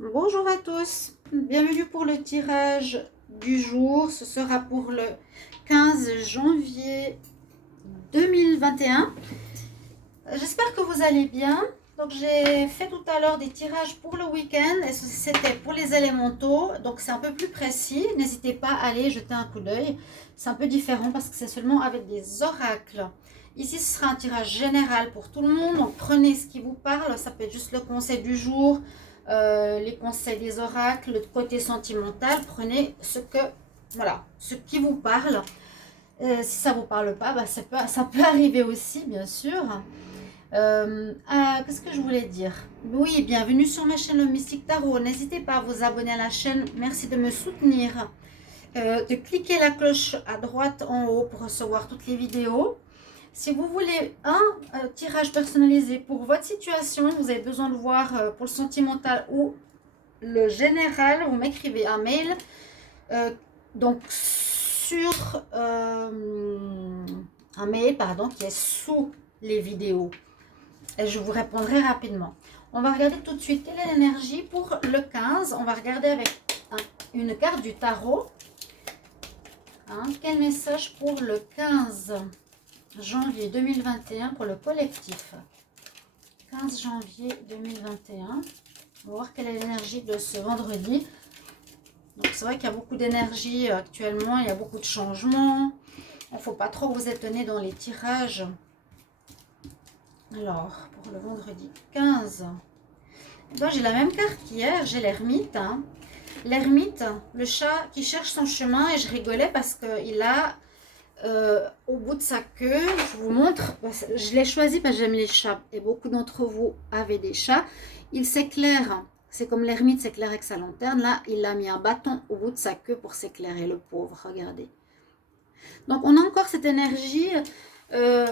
Bonjour à tous, bienvenue pour le tirage du jour. Ce sera pour le 15 janvier 2021. J'espère que vous allez bien. Donc j'ai fait tout à l'heure des tirages pour le week-end et c'était pour les élémentaux. Donc c'est un peu plus précis. N'hésitez pas à aller jeter un coup d'œil. C'est un peu différent parce que c'est seulement avec des oracles. Ici, ce sera un tirage général pour tout le monde. Donc prenez ce qui vous parle. Ça peut être juste le conseil du jour, les conseils des oracles, le côté sentimental. Prenez ce qui vous parle. Si ça ne vous parle pas, ça peut arriver aussi, bien sûr. Qu'est-ce que je voulais dire? Oui, bienvenue sur ma chaîne Le Mystique Tarot. N'hésitez pas à vous abonner à la chaîne. Merci de me soutenir. De cliquer la cloche à droite en haut pour recevoir toutes les vidéos. Si vous voulez un tirage personnalisé pour votre situation, vous avez besoin de voir pour le sentimental ou le général, vous m'écrivez un mail. Donc sur un mail qui est sous les vidéos. Et je vous répondrai rapidement. On va regarder tout de suite quelle est l'énergie pour le 15. On va regarder avec une carte du tarot. Quel message pour le 15 janvier 2021 pour le collectif? 15 janvier 2021. On va voir quelle est l'énergie de ce vendredi. Donc c'est vrai qu'il y a beaucoup d'énergie actuellement, il y a beaucoup de changements. Il ne faut pas trop vous étonner dans les tirages. Alors, pour le vendredi 15, j'ai la même carte qu'hier, j'ai l'ermite. L'ermite, le chat qui cherche son chemin, et je rigolais parce qu'il a au bout de sa queue, je vous montre, je l'ai choisi parce que j'aime les chats et beaucoup d'entre vous avaient des chats. Il s'éclaire, c'est comme l'ermite s'éclaire avec sa lanterne. Là, il a mis un bâton au bout de sa queue pour s'éclairer, le pauvre, regardez. Donc, on a encore cette énergie,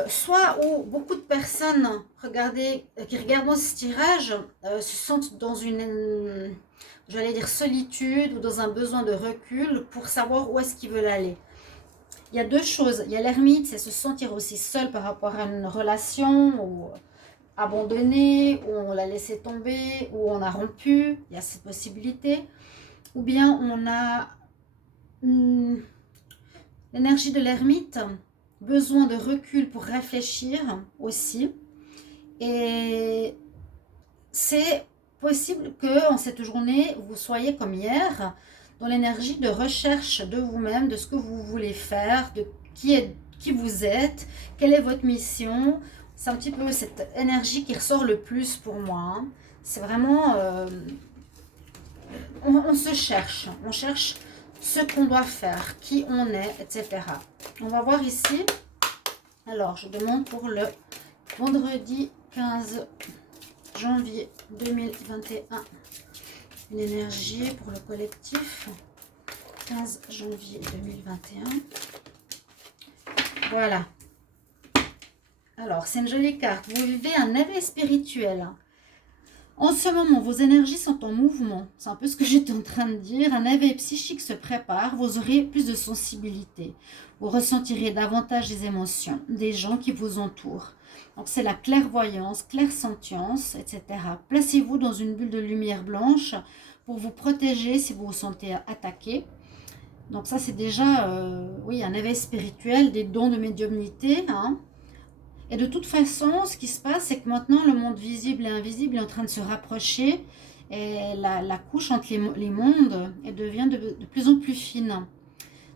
soit où beaucoup de personnes, qui regardent ce tirage, se sentent dans une, j'allais dire, solitude ou dans un besoin de recul pour savoir où est-ce qu'ils veulent aller. Il y a deux choses. Il y a l'ermite, c'est se sentir aussi seul par rapport à une relation ou abandonné, ou on l'a laissé tomber, ou on a rompu. Il y a cette possibilité. Ou bien on a l'énergie de l'ermite, besoin de recul pour réfléchir aussi. Et c'est possible que en cette journée, vous soyez comme hier, dans l'énergie de recherche de vous-même, de ce que vous voulez faire, de qui vous êtes, quelle est votre mission. C'est un petit peu cette énergie qui ressort le plus pour moi. C'est vraiment, on se cherche, on cherche ce qu'on doit faire, qui on est, etc. On va voir ici. Alors, je demande pour le vendredi 15 janvier 2021. Une énergie pour le collectif. 15 janvier 2021. Voilà. Alors, c'est une jolie carte. Vous vivez un éveil spirituel. En ce moment, vos énergies sont en mouvement. C'est un peu ce que j'étais en train de dire. Un éveil psychique se prépare. Vous aurez plus de sensibilité. Vous ressentirez davantage les émotions des gens qui vous entourent. Donc, c'est la clairvoyance, clairsentience, etc. Placez-vous dans une bulle de lumière blanche pour vous protéger si vous vous sentez attaqué. Donc, ça, c'est déjà oui, un éveil spirituel, des dons de médiumnité. Et de toute façon, ce qui se passe, c'est que maintenant, le monde visible et invisible est en train de se rapprocher. Et la couche entre les mondes elle devient de plus en plus fine.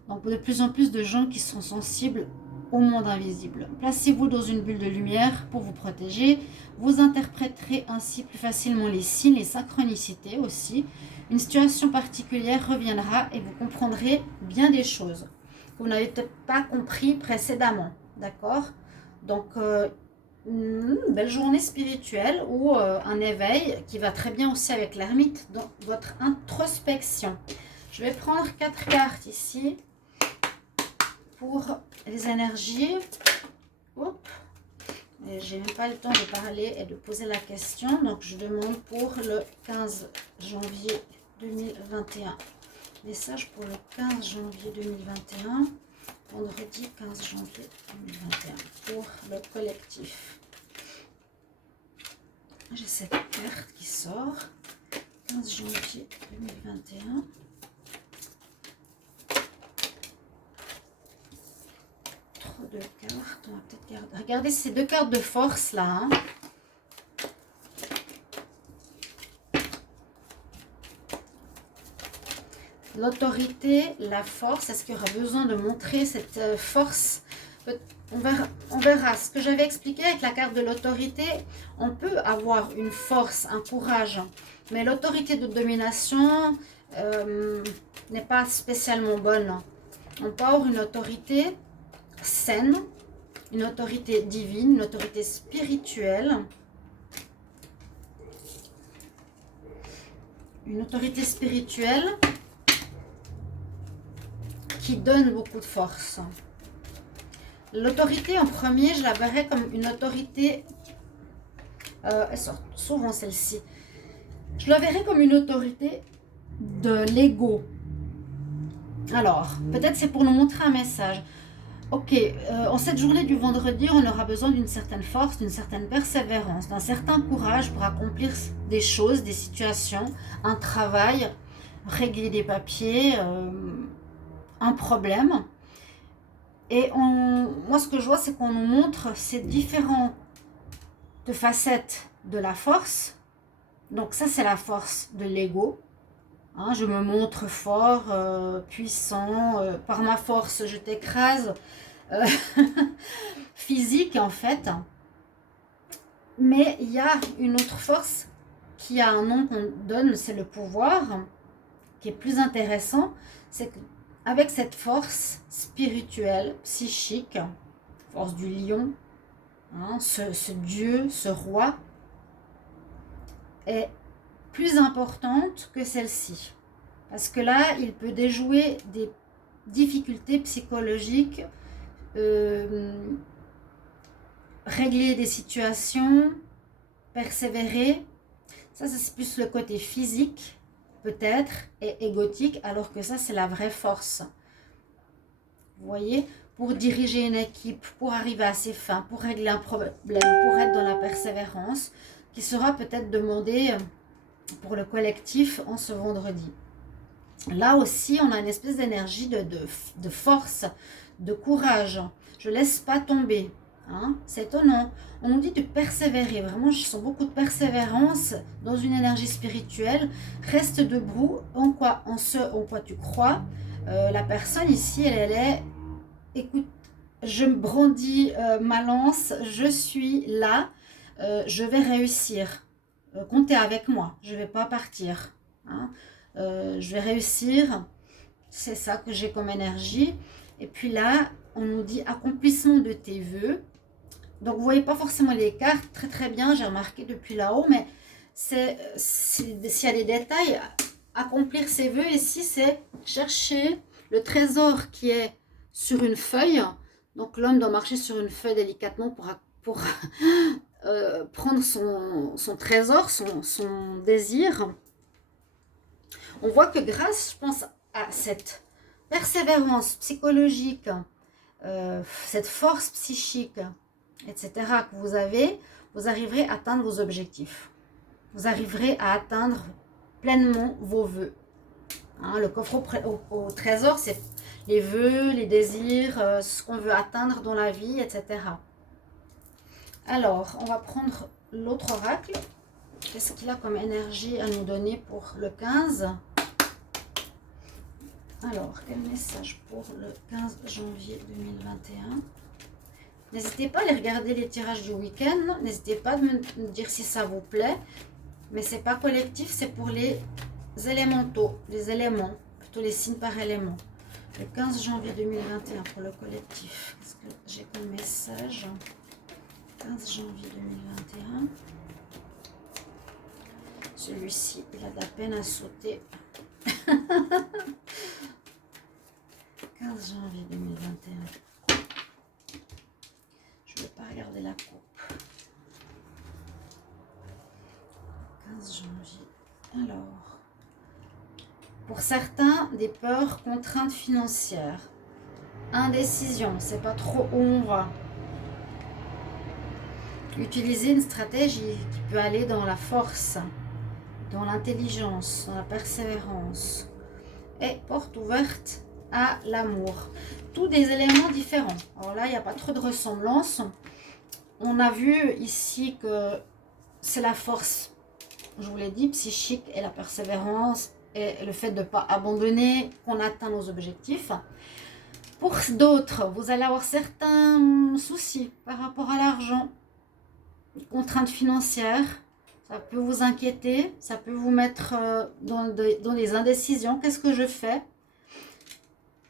Donc, de plus en plus de gens qui sont sensibles au monde invisible. Placez-vous dans une bulle de lumière pour vous protéger. Vous interpréterez ainsi plus facilement les signes, les synchronicités aussi. Une situation particulière reviendra et vous comprendrez bien des choses que vous n'avez peut-être pas compris précédemment. D'accord ? Donc, une belle journée spirituelle ou un éveil qui va très bien aussi avec l'ermite dans votre introspection. Je vais prendre 4 cartes ici pour les énergies. Hop. J'ai même pas le temps de parler et de poser la question. Donc, je demande pour le 15 janvier 2021. Message pour le 15 janvier 2021. Vendredi 15 janvier 2021 pour le collectif. J'ai cette carte qui sort. 15 janvier 2021. Trop de cartes. On va peut-être garder. Regardez ces deux cartes de force là. Hein. L'autorité, la force, est-ce qu'il y aura besoin de montrer cette force? On verra. Ce que j'avais expliqué avec la carte de l'autorité, on peut avoir une force, un courage, mais l'autorité de domination n'est pas spécialement bonne. On peut avoir une autorité saine, une autorité divine, une autorité spirituelle. Une autorité spirituelle qui donne beaucoup de force. L'autorité en premier, je la verrais comme une autorité, elle sort souvent celle-ci, je la verrais comme une autorité de l'ego. Alors, peut-être c'est pour nous montrer un message. Ok, en cette journée du vendredi, on aura besoin d'une certaine force, d'une certaine persévérance, d'un certain courage pour accomplir des choses, des situations, un travail, régler des papiers, un problème. Et moi, ce que je vois, c'est qu'on nous montre ces différentes facettes de la force. Donc ça, c'est la force de l'ego. Hein, je me montre fort, puissant. Par ma force, je t'écrase. Physique, en fait. Mais il y a une autre force qui a un nom qu'on donne, c'est le pouvoir, qui est plus intéressant. C'est que avec cette force spirituelle, psychique, force du lion, hein, ce dieu, ce roi, est plus importante que celle-ci. Parce que là, il peut déjouer des difficultés psychologiques, régler des situations, persévérer. Ça, c'est plus le côté physique, peut-être, et égotique, alors que ça, c'est la vraie force. Vous voyez, pour diriger une équipe, pour arriver à ses fins, pour régler un problème, pour être dans la persévérance, qui sera peut-être demandé pour le collectif en ce vendredi. Là aussi, on a une espèce d'énergie de force, de courage. Je ne laisse pas tomber. Hein, c'est étonnant. On nous dit de persévérer. Vraiment, je sens beaucoup de persévérance dans une énergie spirituelle. Reste debout en quoi, en quoi tu crois. La personne ici, elle est... Écoute, je brandis ma lance. Je suis là. Je vais réussir. Comptez avec moi. Je ne vais pas partir. Hein. Je vais réussir. C'est ça que j'ai comme énergie. Et puis là, on nous dit accomplissement de tes vœux. Donc, vous ne voyez pas forcément les cartes très très bien, j'ai remarqué depuis là-haut, mais s'il y a des détails, accomplir ses vœux ici, c'est chercher le trésor qui est sur une feuille. Donc, l'homme doit marcher sur une feuille délicatement pour prendre son trésor, son désir. On voit que grâce, je pense, à cette persévérance psychologique, cette force psychique, etc. que vous avez, vous arriverez à atteindre vos objectifs. Vous arriverez à atteindre pleinement vos vœux. Hein, le coffre au trésor, c'est les vœux, les désirs, ce qu'on veut atteindre dans la vie, etc. Alors, on va prendre l'autre oracle. Qu'est-ce qu'il a comme énergie à nous donner pour le 15 ? Alors, quel message pour le 15 janvier 2021 ? N'hésitez pas à aller regarder les tirages du week-end. N'hésitez pas à me dire si ça vous plaît. Mais ce n'est pas collectif, c'est pour les élémentaux, les éléments, plutôt les signes par élément. Le 15 janvier 2021 pour le collectif. Qu'est-ce que j'ai comme message ? 15 janvier 2021. Celui-ci, il a de la peine à sauter. 15 janvier 2021. Je ne vais pas regarder la coupe. 15 janvier. Alors, pour certains, des peurs, contraintes financières. Indécision, c'est pas trop où on va. Utiliser une stratégie qui peut aller dans la force. dans l'intelligence, dans la persévérance. Et porte ouverte à l'amour. Tous des éléments différents. Alors là, il n'y a pas trop de ressemblance. On a vu ici que c'est la force, je vous l'ai dit, psychique et la persévérance et le fait de ne pas abandonner qu'on atteint nos objectifs. Pour d'autres, vous allez avoir certains soucis par rapport à l'argent, contraintes financières. Ça peut vous inquiéter, ça peut vous mettre dans des indécisions. Qu'est-ce que je fais?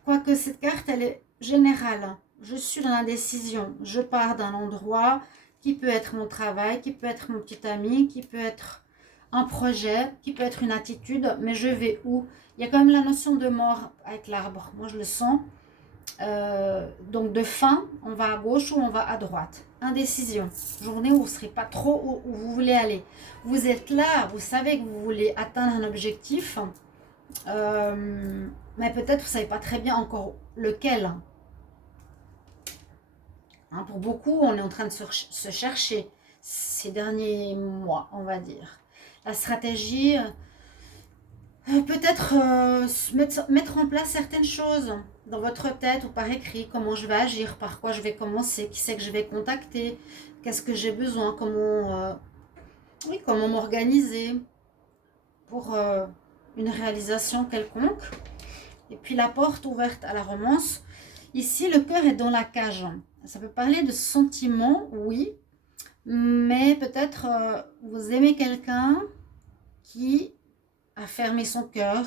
Quoique cette carte, elle est générale. Je suis dans l'indécision. Je pars d'un endroit qui peut être mon travail, qui peut être mon petit ami, qui peut être un projet, qui peut être une attitude. Mais je vais où? Il y a quand même la notion de mort avec l'arbre. Moi, je le sens. Donc de fin, on va à gauche ou on va à droite. Indécision. Journée où vous ne serez pas trop où vous voulez aller. Vous êtes là, vous savez que vous voulez atteindre un objectif. Mais peut-être vous ne savez pas très bien encore lequel. Hein, pour beaucoup, on est en train de se chercher ces derniers mois, on va dire. La stratégie, peut-être mettre en place certaines choses dans votre tête ou par écrit. Comment je vais agir, par quoi je vais commencer, qui c'est que je vais contacter, qu'est-ce que j'ai besoin, comment m'organiser pour une réalisation quelconque. Et puis la porte ouverte à la romance. Ici, le cœur est dans la cage. Ça peut parler de sentiments, oui, mais peut-être vous aimez quelqu'un qui a fermé son cœur.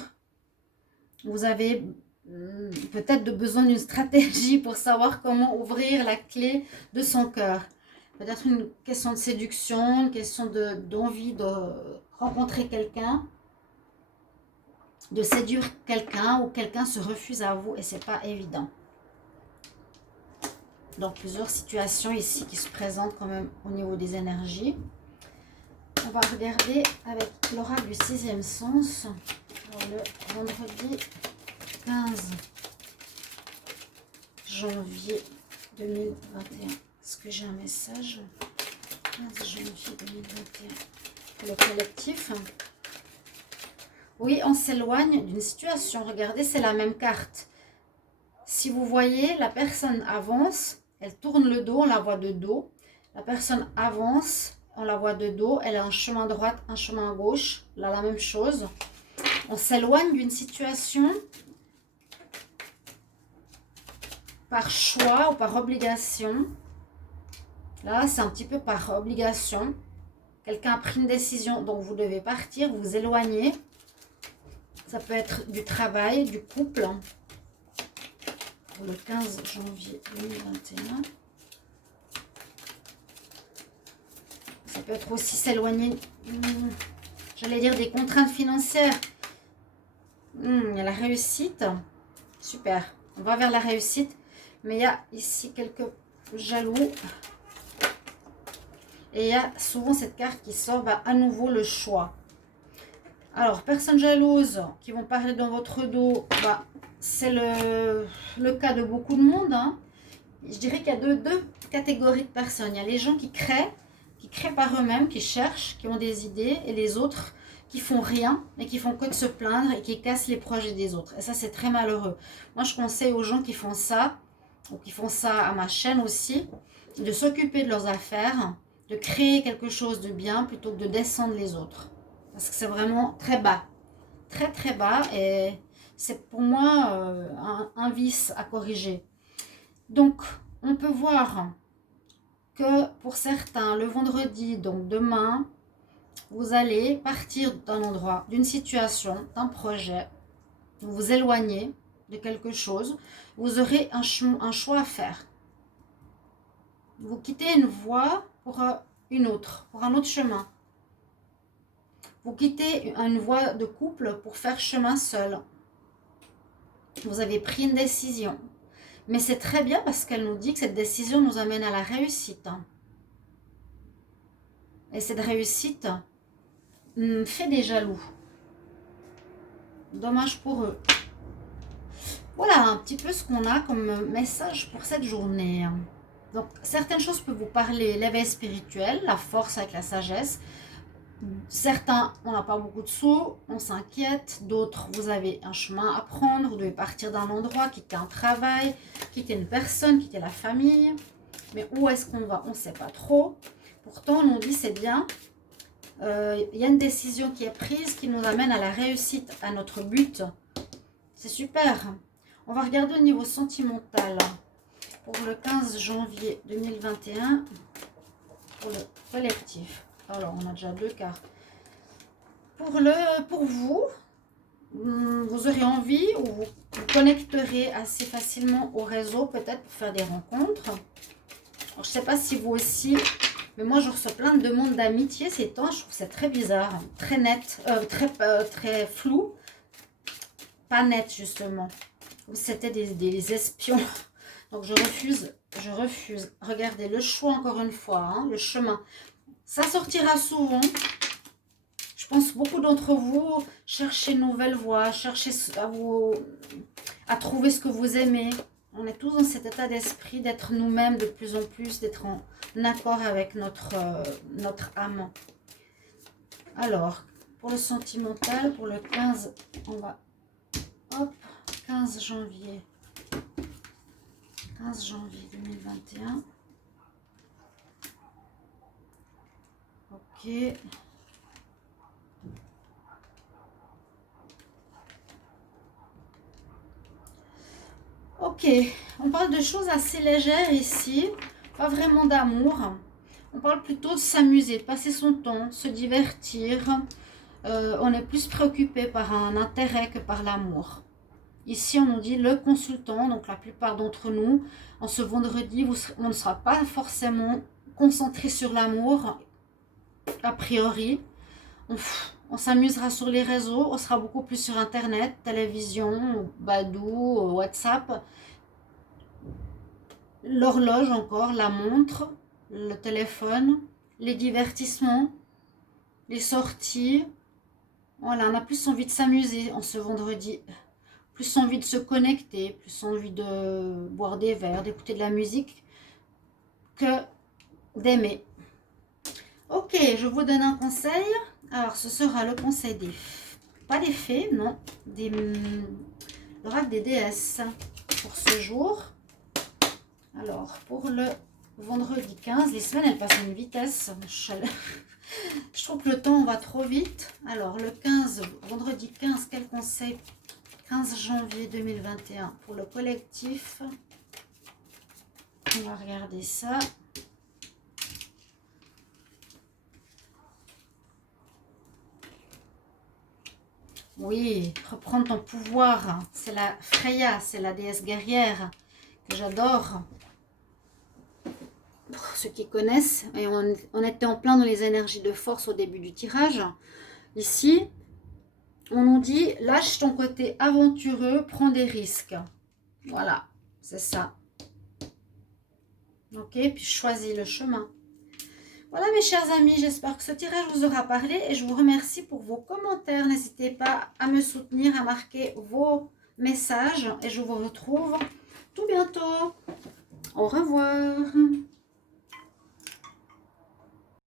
Vous avez peut-être besoin d'une stratégie pour savoir comment ouvrir la clé de son cœur. Peut-être une question de séduction, une question d'envie de rencontrer quelqu'un, de séduire quelqu'un ou quelqu'un se refuse à vous et c'est pas évident. Donc plusieurs situations ici qui se présentent quand même au niveau des énergies. On va regarder avec l'oracle du 6e sens pour le vendredi 15 janvier 2021. Est-ce que j'ai un message? 15 janvier 2021 pour le collectif. Oui, on s'éloigne d'une situation. Regardez, c'est la même carte. Si vous voyez, la personne avance, elle tourne le dos, on la voit de dos. La personne avance, on la voit de dos. Elle a un chemin à droite, un chemin à gauche. Là, la même chose. On s'éloigne d'une situation par choix ou par obligation. Là, c'est un petit peu par obligation. Quelqu'un a pris une décision, donc vous devez partir, vous vous éloignez. Ça peut être du travail, du couple. Pour le 15 janvier 2021. Ça peut être aussi s'éloigner, j'allais dire, des contraintes financières. Il y a la réussite. Super. On va vers la réussite. Mais il y a ici quelques jaloux. Et il y a souvent cette carte qui sort, à nouveau le choix. Alors, personnes jalouses qui vont parler dans votre dos, c'est le cas de beaucoup de monde. Hein. Je dirais qu'il y a deux catégories de personnes. Il y a les gens qui créent par eux-mêmes, qui cherchent, qui ont des idées, et les autres qui font rien, et qui font que de se plaindre et qui cassent les projets des autres. Et ça, c'est très malheureux. Moi, je conseille aux gens qui font ça, ou qui font ça à ma chaîne aussi, de s'occuper de leurs affaires, de créer quelque chose de bien plutôt que de descendre les autres. Parce que c'est vraiment très bas. Très, très bas. Et c'est pour moi un vice à corriger. Donc, on peut voir que pour certains, le vendredi, donc demain, vous allez partir d'un endroit, d'une situation, d'un projet. Vous vous éloignez de quelque chose. Vous aurez un choix à faire. Vous quittez une voie pour une autre, pour un autre chemin. Vous quittez une voie de couple pour faire chemin seul. Vous avez pris une décision. Mais c'est très bien parce qu'elle nous dit que cette décision nous amène à la réussite. Et cette réussite fait des jaloux. Dommage pour eux. Voilà un petit peu ce qu'on a comme message pour cette journée. Donc, certaines choses peuvent vous parler, l'éveil spirituel, la force avec la sagesse. Certains, on n'a pas beaucoup de sous, on s'inquiète. D'autres, vous avez un chemin à prendre. Vous devez partir d'un endroit, quitter un travail, quitter une personne, quitter la famille. Mais où est-ce qu'on va? On ne sait pas trop. Pourtant, on nous dit c'est bien. Il y a une décision qui est prise qui nous amène à la réussite, à notre but. C'est super. On va regarder au niveau sentimental pour le 15 janvier 2021 pour le collectif. Alors, on a déjà 2 cartes. Pour vous, vous aurez envie ou vous vous connecterez assez facilement au réseau, peut-être pour faire des rencontres. Alors, je ne sais pas si vous aussi, mais moi je reçois plein de demandes d'amitié ces temps. Je trouve que c'est très bizarre, très net, très flou. Pas net justement. C'était des espions. Donc je refuse, je refuse. Regardez le choix encore une fois, hein, le chemin. Ça sortira souvent. Je pense beaucoup d'entre vous cherchez une nouvelle voie, cherchez à trouver ce que vous aimez. On est tous dans cet état d'esprit d'être nous-mêmes de plus en plus, d'être en accord avec notre âme. Alors, pour le sentimental, pour le 15, on va... Hop, 15 janvier. 15 janvier 2021. Ok. Ok, on parle de choses assez légères ici, pas vraiment d'amour. On parle plutôt de s'amuser, de passer son temps, se divertir. On est plus préoccupé par un intérêt que par l'amour. Ici, on nous dit le consultant, donc la plupart d'entre nous, en ce vendredi, on ne sera pas forcément concentré sur l'amour, a priori. On s'amusera sur les réseaux, on sera beaucoup plus sur Internet, télévision, Badoo, WhatsApp. L'horloge encore, la montre, le téléphone, les divertissements, les sorties. Voilà, on a plus envie de s'amuser en ce vendredi. Plus envie de se connecter, plus envie de boire des verres, d'écouter de la musique que d'aimer. Ok, je vous donne un conseil. Alors, ce sera le conseil pas des fées, non, l'oracle des déesses pour ce jour. Alors, pour le vendredi 15, les semaines, elles passent à une vitesse. Je trouve que le temps va trop vite. Alors, le 15, vendredi 15, quel conseil? 15 janvier 2021 pour le collectif. On va regarder ça. Oui, reprendre ton pouvoir. C'est la Freya, c'est la déesse guerrière que j'adore. Pour ceux qui connaissent, et on était en plein dans les énergies de force au début du tirage. Ici, on nous dit, lâche ton côté aventureux, prends des risques. Voilà, c'est ça. Ok, puis choisis le chemin. Voilà mes chers amis, j'espère que ce tirage vous aura parlé et je vous remercie pour vos commentaires. N'hésitez pas à me soutenir, à marquer vos messages et je vous retrouve tout bientôt. Au revoir.